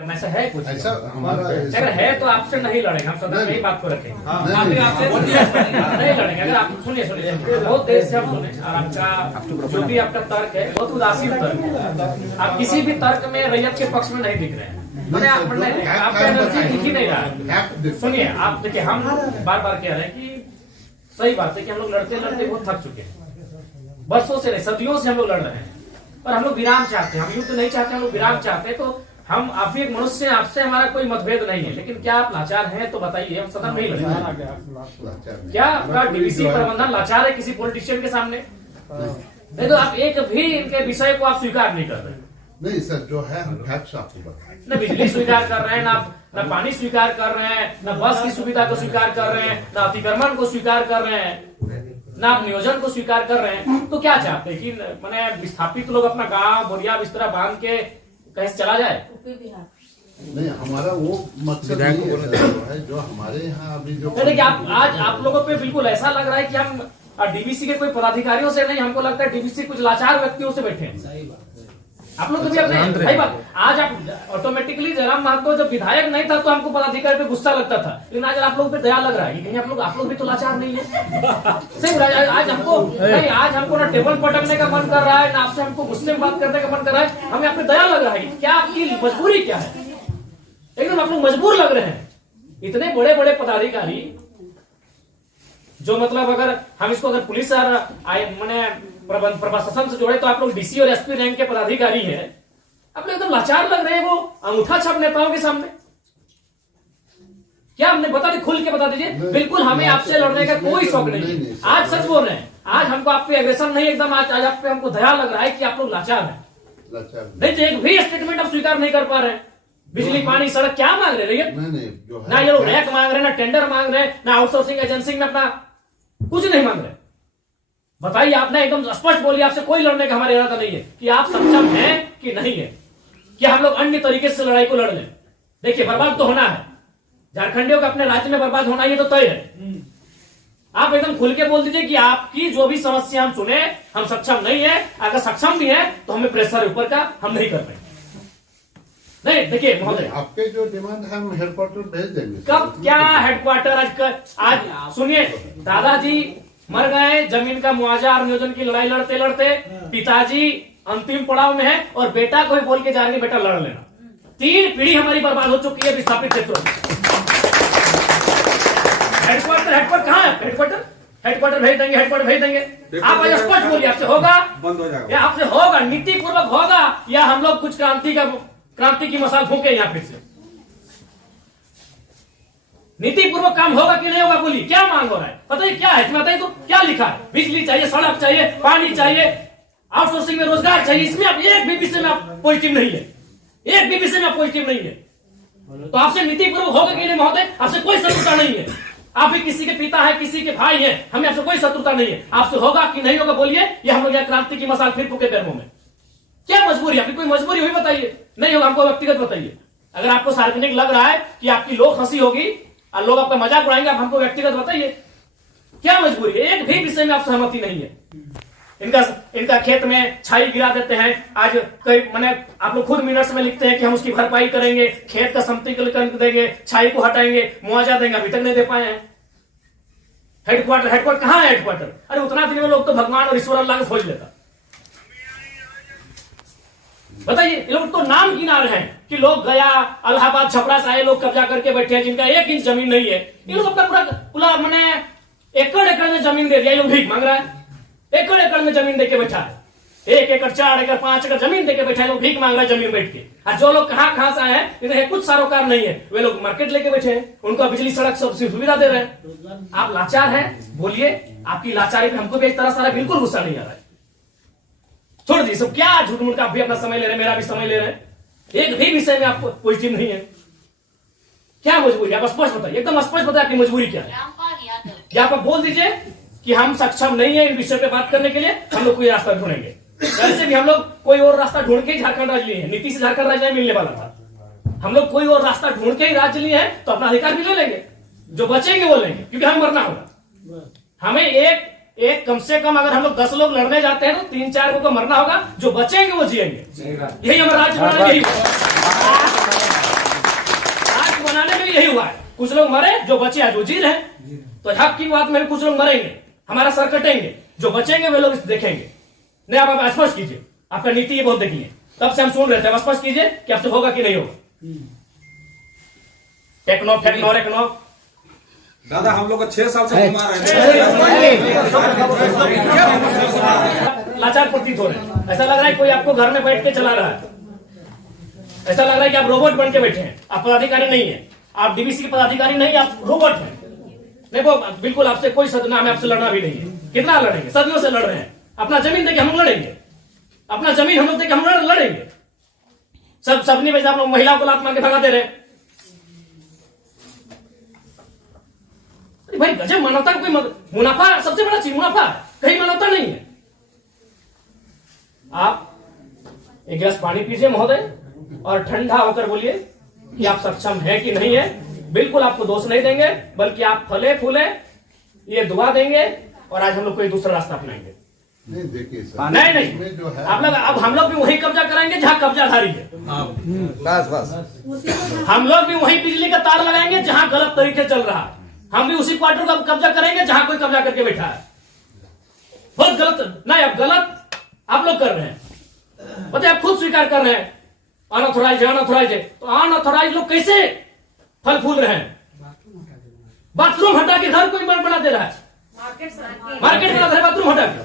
ऐसा है कुछ ऐसा हमारा अगर है तो आपसे नहीं लड़ेंगे, हम सदन में ही बात को रखेंगे। आपसे नहीं लड़ेंगे। अगर आप सुनिए बहुत देर से हम सुने और आपका जो भी आपका तर्क है बहुत उदासीन तर्क है। आप किसी भी तर्क में रैयत के पक्ष में नहीं दिख रहे हैं। मैंने आपका एनर्जी दिख ही नहीं रहा। सुनिए आप देखिए, हम बार बार कह रहे हैं कि सही बात है कि हम लोग लड़ते लड़ते बहुत थक चुके हैं। बरसों से नहीं, सदियों से हम लोग लड़ रहे हैं और हम लोग विराम चाहते हैं। हम युद्ध नहीं चाहते, हम लोग विराम चाहते हैं। तो हम आप भी एक मनुष्य हैं, आपसे हमारा कोई मतभेद नहीं है, लेकिन क्या आप लाचार हैं तो बताइए, हम सदन में ही लड़ेंगे। क्या आपका डीवीसी प्रबंधन लाचार है किसी पॉलिटिशियन के सामने? नहीं तो आप एक भी इनके विषय को आप स्वीकार नहीं कर रहे। नहीं सर, जो है हम फैक्ट्स आपको बताएं। न बिजली स्वीकार कर रहे हैं, न पानी स्वीकार कर रहे हैं, न बस की सुविधा को स्वीकार कर रहे हैं, न अतिक्रमण को स्वीकार कर रहे हैं, न आप नियोजन को स्वीकार कर रहे हैं। तो क्या चाहते हैं कि मैंने विस्थापित लोग अपना गांव बोरिया बिस्तरा बांध के कहीं से चला जाए? नहीं, हमारा वो मकसद नहीं है जो हमारे यहाँ अभी जो देखिए, आज आप लोगों पे बिल्कुल ऐसा लग रहा है कि हम डीवीसी के कोई पदाधिकारियों से नहीं, हमको लगता है डीवीसी कुछ लाचार व्यक्तियों से बैठे हैं। आप लोग तो भी अपने भाई बात, आज आप ऑटोमेटिकली जयराम महतो जब विधायक नहीं था तो हमको पदाधिकारी पे गुस्सा लगता था, लेकिन आज आप लोग पे दया लग रहा है कि कहीं आप लोग भी तो लाचार नहीं है। सही आज हमको नहीं, आज हमको ना टेबल पटकने का मन कर रहा है, ना आपसे हमको गुस्से में बात करने का मन कर रहा है। हमें आप पे दया लग रहा है कि क्या आपकी मजबूरी क्या है। एकदम आप लोग मजबूर लग रहे हैं। इतने बड़े बड़े पदाधिकारी जो मतलब अगर हम इसको अगर पुलिस और मैंने प्रशासन से जोड़े तो आप लोग डीसी और एसपी रैंक के पदाधिकारी हैं, आप लोग एकदम लाचार लग रहे हैं वो अंगूठा छाप नेताओं के सामने। क्या हमने बता दी, खुल के बता दीजिए। बिल्कुल हमें आपसे लड़ने का कोई शौक नहीं। आज सच बोल रहे हैं, आज हमको आप पे एग्रेशन नहीं, एकदम आज आप पे हमको दया लग रहा है कि आप लोग लाचार हैं। नहीं तो एक भी स्टेटमेंट आप स्वीकार नहीं कर पा रहे हैं। बिजली पानी सड़क क्या मांग रहे हैं? ना ये लोग रैक मांग रहे हैं, ना टेंडर मांग रहे हैं, ना आउटसोर्सिंग एजेंसी में अपना कुछ नहीं मांग रहे। बताइए, आपने एकदम स्पष्ट बोलिए, आपसे कोई लड़ने का हमारा इरादा नहीं है कि आप सक्षम हैं कि नहीं है, कि हम लोग अन्य तरीके से लड़ाई को लड़ लें। देखिए, बर्बाद तो होना है, झारखंडियों का अपने राज्य में बर्बाद होना ये तो तय है। आप एकदम खुल के बोल दीजिए कि आपकी जो भी समस्या हम सुने, हम सक्षम नहीं है। अगर सक्षम भी है तो हमें प्रेशर ऊपर का हम नहीं कर पाएंगे। नहीं देखिए महोदय, आपके जो डिमांड है हम हेडक्वार्टर भेज देंगे। कब क्या हेडक्वार्टर? आज सुनिए, दादाजी मर गए, जमीन का मुआवजा और नियोजन की लड़ाई लड़ते लड़ते पिताजी अंतिम पड़ाव में है और बेटा को ही बोल के जा रही, बेटा लड़ लेना। 3 पीढ़ी हमारी बर्बाद हो चुकी है विस्थापित क्षेत्रों में। हेडक्वार्टर कहाँ है? हेडक्वार्टर भेज देंगे, हेडक्वार्टर भेज देंगे। आप आज स्पष्ट बोलिए, आपसे होगा, बंद हो जाएगा, या आपसे होगा नीति पूर्वक होगा, या हम लोग कुछ क्रांति की मसाल फूके यहाँ फिर से? नीति पूर्वक काम होगा कि नहीं होगा? बोलिए, क्या मांग हो रहा है? बताइए क्या है, बताइए तो क्या लिखा है? बिजली चाहिए, सड़क चाहिए, पानी चाहिए, आउटसोर्सिंग में रोजगार चाहिए। इसमें आप एक भी विषय में आप पॉजिटिव नहीं है, एक भी विषय में आप पॉजिटिव नहीं है। तो आपसे नीति पूर्वक होगा कि नहीं महोदय? आपसे कोई शत्रुता नहीं है। आप भी किसी के पिता है, किसी के भाई है, हमें आपसे कोई शत्रुता नहीं है। आपसे होगा कि नहीं होगा बोलिए, या हम लोग यहाँ क्रांति की मसाल फिर फूके पैरों में? क्या मजबूरी है आपकी? कोई मजबूरी हुई बताइए। नहीं होगा, हमको व्यक्तिगत बताइए। अगर आपको सार्वजनिक लग रहा है कि आपकी लोक हंसी होगी और लोग आपका मजाक उड़ाएंगे, आप हमको व्यक्तिगत बताइए क्या मजबूरी है? एक भी विषय में आप सहमति नहीं है। इनका खेत में छाई गिरा देते हैं। आज कई मैंने आप लोग खुद मिनट्स में लिखते हैं कि हम उसकी भरपाई करेंगे, खेत का समतलीकरण देंगे, छाई को हटाएंगे, मुआवजा देंगे, अभी तक नहीं दे पाए हैं। हेडक्वार्टर कहाँ है? हेडक्वार्टर अरे उतना दिन में लोग तो भगवान और ईश्वर अल्लाह को खोज लेता। बताइए, ये लोग तो नाम गिना रहे हैं कि लोग गया इलाहाबाद छपरा से आए लोग कब्जा करके बैठे हैं, जिनका 1 इंच जमीन नहीं है। ये लोग अपना पूरा मैंने एकड़ में जमीन दे दिया। ये लोग भीख मांग रहा है, एकड़ में जमीन देके बैठा है। 1 एकड़ 4 एकड़ 5 एकड़ जमीन देके बैठा है, लोग भीख मांग रहा है जमीन बैठ के। और जो लोग कहां से आए हैं, इन्हें कुछ सारोकार नहीं है, वे लोग मार्केट लेके बैठे हैं, उनको बिजली सड़क सब सुविधा दे रहे हैं। आप लाचार हैं, बोलिए। आपकी लाचारी पे हमको भी एक तरह सारा बिल्कुल गुस्सा नहीं आ रहा है। छोड़ दीजिए सब, क्या झूठ मूठ का आप भी अपना समय ले रहे हैं, मेरा भी समय ले रहे हैं। एक भी विषय में आपको पॉजिटिव नहीं है। क्या मजबूरी? आप स्पष्ट बताइए, एकदम स्पष्ट बताइए आपकी मजबूरी क्या है। या आप बोल दीजिए कि हम सक्षम नहीं है इन विषय पे बात करने के लिए, हम लोग कोई रास्ता ढूंढेंगे। वैसे भी हम लोग कोई और रास्ता ढूंढ के झारखंड राज्य लिए हैं। नीति से झारखंड राज्य नहीं मिलने वाला था। हम लोग कोई और रास्ता ढूंढ के ही राज्य लिए हैं, तो अपना अधिकार भी ले लेंगे। जो बचेंगे वो लेंगे, क्योंकि हमें मरना होगा। हमें एक कम से कम अगर हम लोग 10 लोग लड़ने जाते हैं तो 3-4 को मरना होगा। जो बचेंगे वो जिएंगे। यही हमारा राज्य बनाना, यही कुछ लोग मरे, जो बचे आज वो जी रहे। तो हक की बात में कुछ लोग मरेंगे, हमारा सर कटेंगे, जो बचेंगे वे लोग देखेंगे। नहीं, आप स्पष्ट कीजिए, आपका नीति ये बहुत देखिए, तब से हम सुन रहे थे, स्पष्ट कीजिए कि आपसे होगा कि नहीं होगा। टेक्नो फेक्नो रेक्नो दादा हम लोग को 6 साल से घुमा रहे हैं। लाचार प्रतीत हो रहे हैं, ऐसा लग रहा है कोई आपको घर में बैठ के चला रहा है, ऐसा लग रहा है कि आप रोबोट बन के बैठे हैं। आप पदाधिकारी नहीं है, आप डीवीसी के पदाधिकारी नहीं, आप रोबोट हैं। देखो बिल्कुल आपसे कोई सदना, हमें आपसे लड़ना भी नहीं है। कितना लड़ेंगे, सदियों से लड़ रहे हैं। अपना जमीन देके हम लड़ेंगे, अपना जमीन हम लोग देके हम लड़ेंगे। सबने वैसे आप लोग महिलाओं को लात मार के भगा दे रहे हैं। भाई गजब, मानवता का कोई मुनाफा सबसे बड़ा चीज मुनाफा है, कहीं मानवता नहीं है। आप एक गिलास पानी पीजिए महोदय, और ठंडा होकर बोलिए कि आप सक्षम हैं कि नहीं है। बिल्कुल आपको दोष नहीं देंगे, बल्कि आप फले फूले ये दुआ देंगे, और आज हम लोग कोई दूसरा रास्ता अपनाएंगे। नहीं देखिए सर, नहीं जो है आप लोग, अब हम लोग भी वही कब्जा कराएंगे जहां कब्जाधारी है। बस हम लोग भी वही बिजली का तार लगाएंगे जहां गलत तरीके चल रहा है। हम भी उसी क्वार्टर का कब्जा करेंगे जहां कोई कब्जा करके बैठा है। बहुत गलत, नहीं अब गलत आप लोग कर रहे हैं, पता है, आप खुद स्वीकार कर रहे हैं अनऑथोराइज है। तो अनऑथोराइज लोग कैसे फल फूल रहे हैं? बाथरूम हटा के घर कोई बना दे रहा है, मार्केट बना दे रहा है बाथरूम हटा के,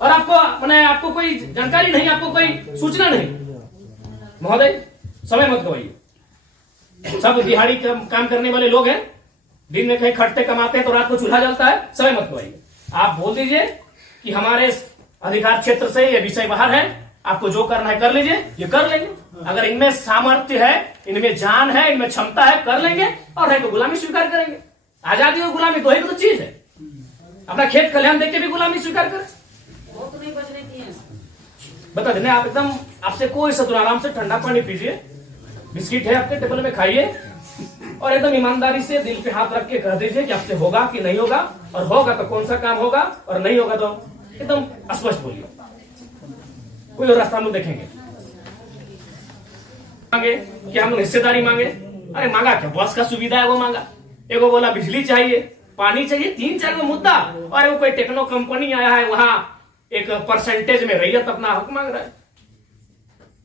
और आपको कोई जानकारी नहीं, आपको कोई सूचना नहीं। महोदय समय मत गवाइए, सब दिहाड़ी काम करने वाले लोग हैं, दिन में कहीं खटते कमाते हैं तो रात को चूल्हा जलता है। समय मत गवाइए, आप बोल दीजिए कि हमारे अधिकार क्षेत्र से ये विषय बाहर है, आपको जो करना है कर लीजिए, ये कर लेंगे। अगर इनमें सामर्थ्य है, इनमें जान है, इनमें क्षमता है, कर लेंगे, और नहीं तो गुलामी स्वीकार करेंगे। आजादी और गुलामी दो ही तो चीज है। अपना खेत खलिहान देख के भी गुलामी स्वीकार करें, बता देने आप एकदम, आपसे कोई शत्रु, आराम से ठंडा पानी पीजिए, बिस्किट है आपके टेबल में खाइए, और एकदम ईमानदारी से दिल पे हाथ रख के कह दीजिए कि आपसे होगा कि नहीं होगा, और होगा तो कौन सा काम होगा, और नहीं होगा तो एकदम स्पष्ट बोलिए। कोई और रास्ता हम लोग देखेंगे। मांगे कि हम लोग हिस्सेदारी मांगे, अरे मांगा क्या, बस का सुविधा है वो मांगा। एगो बोला बिजली चाहिए, पानी चाहिए, 3-4 गो मुद्दा, और वो कोई टेक्नो कंपनी आया है, वहां एक परसेंटेज में रैयत अपना हक मांग रहा है।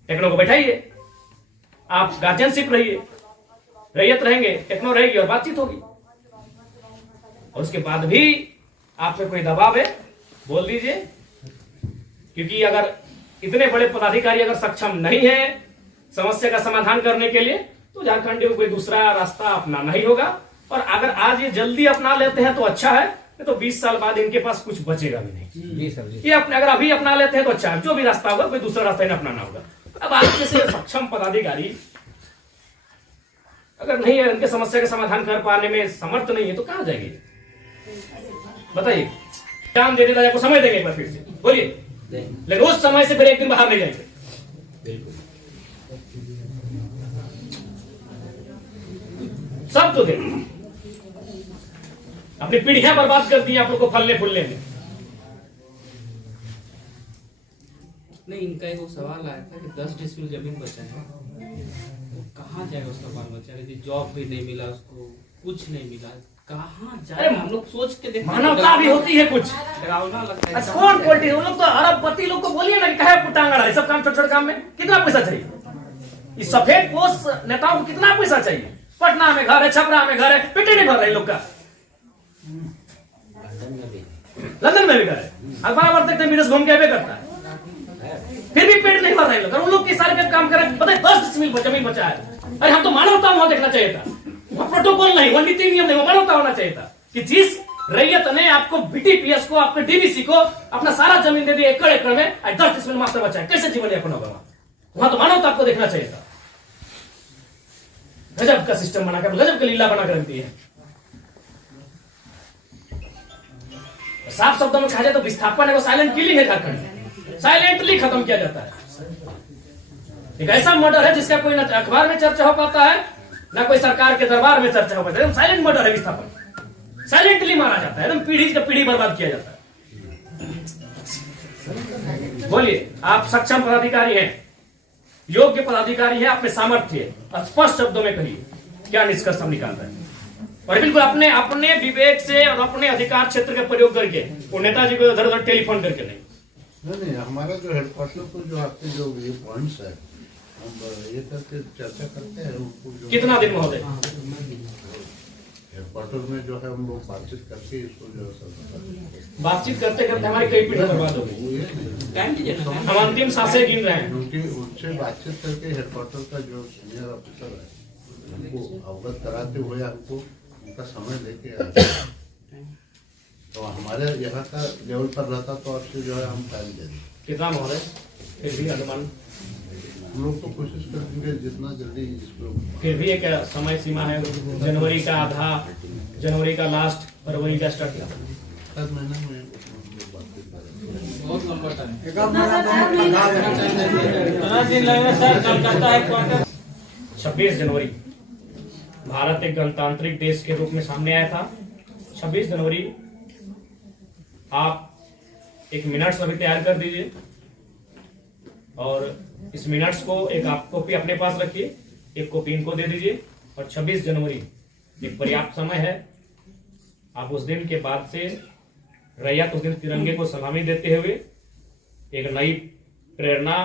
टेक्नो को बैठाइए, आप गार्जियनशिप रहिए, रैयत रहेंगे, टेक्नो रहेगी और बातचीत होगी। और उसके बाद भी आप पे कोई दबाव है, बोल दीजिए, क्योंकि अगर इतने बड़े पदाधिकारी अगर सक्षम नहीं है समस्या का समाधान करने के लिए, तो झारखंड को कोई दूसरा रास्ता अपनाना ही होगा। और अगर आज ये जल्दी अपना लेते हैं तो अच्छा है, नहीं तो 20 साल बाद इनके पास कुछ बचेगा भी नहीं। जी सर, ये अगर अभी अपना लेते हैं तो अच्छा है, जो भी रास्ता होगा कोई दूसरा रास्ता इन्हें अपनाना होगा। अब आज जैसे सक्षम पदाधिकारी अगर नहीं है, उनके समस्या का समाधान कर पाने में समर्थ नहीं है, तो कहां जाएंगे बताइए। काम दे देता, आपको समय देंगे एक बार फिर से बोलिए, लेकिन उस समय से फिर एक दिन बाहर नहीं जाएंगे। सब तो देखो, अपनी पीढ़ियां बर्बाद कर दी आप लोग को फलने फूलने में। नहीं, इनका एक सवाल आया था कि 10 डिसमिल जमीन बचा है, वो कहाँ जाएगा उसका बाल बच्चा? यदि जॉब भी नहीं मिला उसको, कुछ नहीं मिला, कहाँ जाए? हम लोग सोच के देखते, मानवता भी होती है कुछ, डरावना लगता है। कौन क्वालिटी, वो लोग तो अरबपति लोग को बोलिए ना कि कहे पुटांगड़ा है, सब काम छोटे काम में कितना पैसा चाहिए? इस सफेद पोष नेताओं को कितना पैसा चाहिए? पटना में घर है, छपरा में घर है, पेटे नहीं भर रहे लोग का, लंदन में भी घर है, बराबर देखते विदेश घूम के करता है, फिर भी पेट नहीं भर रहे लोग। उन लोग की सारे काम कर रहे, बताए 10 डिसमिल जमीन बचा है। अरे हम तो मानवता वहां देखना चाहिए था, वहां प्रोटोकॉल नहीं, वहां नीति नियम नहीं, मानवता होना चाहिए था कि जिस रैयत ने आपको बीटीपीएस को, आपके डीवीसी को अपना सारा जमीन दे दी एकड़ एकड़ में, 10 डिसमिल मात्र बचा है, कैसे जीवन यापन होगा? वहां तो मानवता आपको देखना चाहिए था। गजब का सिस्टम बनाकर, गजब की लीला बनाकर रखती है। साफ शब्दों में कहा जाए तो विस्थापन है, वो साइलेंट किलिंग है झारखंड, साइलेंटली खत्म किया जाता है। एक ऐसा मर्डर है जिसका कोई ना अखबार में चर्चा हो पाता है, ना कोई सरकार के दरबार में चर्चा हो पाता है। साइलेंट मर्डर है विस्थापन, साइलेंटली मारा जाता है, एकदम पीढ़ी का पीढ़ी बर्बाद किया जाता है। बोलिए, आप सक्षम पदाधिकारी हैं, योग्य पदाधिकारी हैं, आप में सामर्थ्य है, स्पष्ट शब्दों में कहिए क्या निष्कर्ष हम निकाल रहे हैं। और बिल्कुल अपने अपने विवेक से और अपने अधिकार क्षेत्र का प्रयोग करके, वो नेताजी को इधर उधर टेलीफोन करके नहीं। हमारा जो हेडक्वार्टर को जो आपके जो ये पॉइंट्स है, हम ये करके चर्चा करते हैं उनको जो कितना दिन महोदय हेडक्वार्टर में जो है हम लोग बातचीत करके इसको जो है बातचीत करते करते हमारी कई पीढ़ी बर्बाद हो गई। टाइम दीजिए ना। हम अंतिम सांसें गिन रहे हैं। क्योंकि उनसे बातचीत करके हेडक्वार्टर का जो सीनियर ऑफिसर है उनको अवगत कराते हुए हमको उनका समय लेके आते हैं। तो हमारे यहाँ का लेवल पर रहता तो आपसे जो है हम टाइम दे दें। कितना महोदय फिर भी अनुमान? हम लोग तो कोशिश करेंगे जितना जल्दी इसको। फिर भी एक समय सीमा है, जनवरी का आधा, जनवरी का लास्ट, फरवरी का स्टार्ट। 7 महीने में हम लोग बातचीत करेंगे। बहुत लंबा टाइम। 26 जनवरी भारत एक गणतांत्रिक देश के रूप में सामने आया था। 26 जनवरी आप एक मिनट्स अभी तैयार कर दीजिए और इस मिनट्स को एक आप कॉपी अपने पास रखिए, एक कॉपी इनको दे दीजिए। और 26 जनवरी एक पर्याप्त समय है। आप उस दिन के बाद से रैयत उस दिन तिरंगे को सलामी देते हुए एक नई प्रेरणा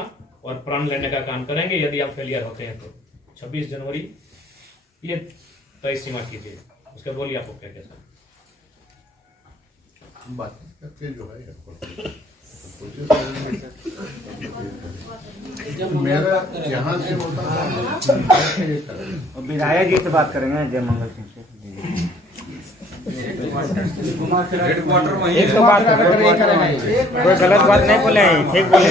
और प्रण लेने का काम करेंगे। यदि आप फेलियर होते हैं तो 26 जनवरी ये तय सीमा कीजिए। उसके बोलिए आपको क्या कैसा हम बातचीत करके जो है कोशिश करेंगे। मेरा यहाँ से होता है विधायक जी से बात करेंगे जय मंगल सिंह से। हेडक्वार्टर वहीं एक तो बात करेंगे, कोई गलत बात नहीं बोले, ठीक बोले।